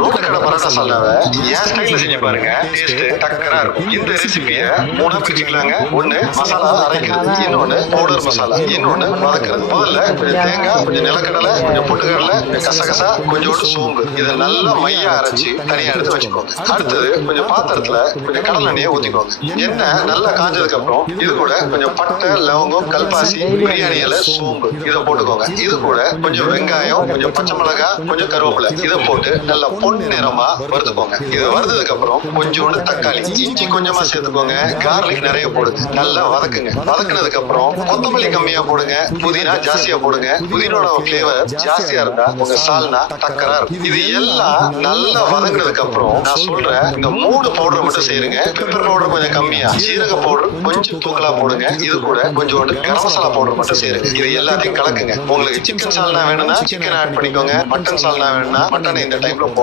Road கடை பரோட்டா சால்னாவை என் ஸ்டைல செஞ்சு பாருங்க. டேஸ்ட் டக்கரா இருக்கும். இந்த ரெசிபியை 3 பிரிச்சுக்கலாங்க. ஒண்ணு மசாலா அரைக்கிறது, இன்னொன்னு பவுடர் மசாலா, இன்னொன்னு வதக்குறது. முதல்ல கொஞ்சம் தேங்காய், கொஞ்சம் நிலக்கடலை, கொஞ்சம் பொட்டுக்கடலை, கசகசா, கொஞ்சோண்டு சோம்பு இதை நல்லா மையா அரைச்சு தனியா எடுத்து வச்சுக்கோங்க. அடுத்தது கொஞ்சம் பாத்திரத்துல கொஞ்சம் கடல் எண்ணெயை ஊத்திக்கோங்க. எண்ணெய் நல்லா காஞ்சதுக்கு அப்புறம் இது கூட கொஞ்சம் பட்டை, லவங்கம், கல்பாசி, பிரியாணி இலை, சோம்பு இதை போட்டுக்கோங்க. இது கூட கொஞ்சம் வெங்காயம், கொஞ்சம் பச்சை மிளகாய், கொஞ்சம் கருவேப்பிலை இதை போட்டு நல்லா பொன் நிறமா வறுத்துக்கோங்க. இதை வறுத்ததுக்கு அப்புறம் கொஞ்சோண்டு தக்காளி, இஞ்சி கொஞ்சமா சேர்த்துக்கோங்க. கார்லிக் நிறைய போடுங்க. நல்லா வதக்குங்க. வதக்குனதுக்கு அப்புறம் கொத்தமல்லி கம்மியா போடுங்க, புதினா ஜாஸ்தியா போடுங்க. புதினோட பிளேவர் ஜாஸ்தியா இருந்தா உங்க சால்னா டக்கரா இருக்கும். இது எல்லாம் நல்லா வதங்கினதுக்கு அப்புறம் நான் சொல்றேன், இந்த 3 பவுடர் மட்டும் செய்யுங்க. பெப்பர் பவுடர் கொஞ்சம் கம்மியா, சீரக பவுடர் கொஞ்சம் தூக்கலா போடுங்க. இது கூட கொஞ்சோண்டு கரம் மசாலா பவுடர் மட்டும் சேருங்க. இது எல்லாத்தையும் கலக்குங்க. உங்களுக்கு சிக்கன் சால்னா வேணும்னா சிக்கன் ஆட் பண்ணிக்கோங்க. மட்டன் சால்னா வேணும்னா மட்டன் இந்த டைம்ல போடுங்க.